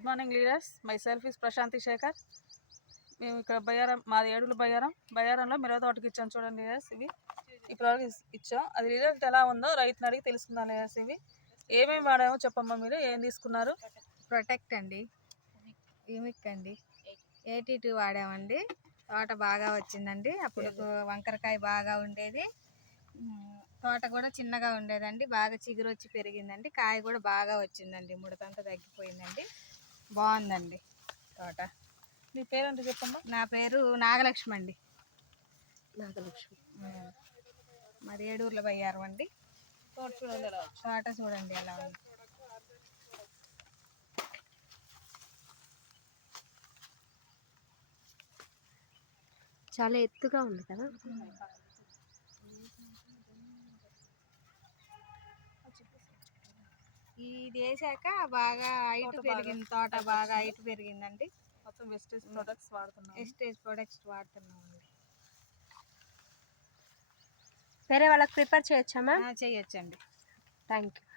Good morning leaders. Myself is Prashanti Shekhar. మేము ఇక్కడ మాది ఏడుగుల బయ్యారంలో మిరప తోటకి ఇచ్చాం చూడండి లీడర్స్. ఇవి ఇప్పుడు ఇచ్చాం. అది రిజల్ట్ ఎలా ఉందో రైతుని అడిగి తెలుసుకుందాం లీడర్స్. ఇవి ఏమేమి వాడామో చెప్పమ్మా, మీరు ఏం తీసుకున్నారు? ప్రొటెక్ట్ అండి, యూమిక్ అండి, 82 వాడామండి. తోట బాగా వచ్చిందండి. అప్పుడు వంకరకాయ బాగా ఉండేది, తోట కూడా చిన్నగా ఉండేదండి. బాగా చిగురు వచ్చి పెరిగిందండి. కాయ కూడా బాగా వచ్చిందండి. ముడతంతా తగ్గిపోయిందండి. బాగుందండి తోట. మీ పేరేంటి చెప్పమ్మా? నా పేరు నాగలక్ష్మి అండి. మరి ఏడూరులో బయ్యారం అండి. తోట చూడండి ఎలా ఉంది. తోట చూడండి ఎలా ఉంది. చాలా ఎత్తుగా ఉంది కదా. ఇది వేసాక బాగా హైట్ పెరిగింది. తోట బాగా హైట్ పెరిగిందండి. మొత్తం వెస్టేజ్ ప్రొడక్ట్స్ వాడుతున్నామండి. వేరే వాళ్ళకి ప్రిపేర్ చేయొచ్చా మ్యామ్? చేయొచ్చండి. Thank you.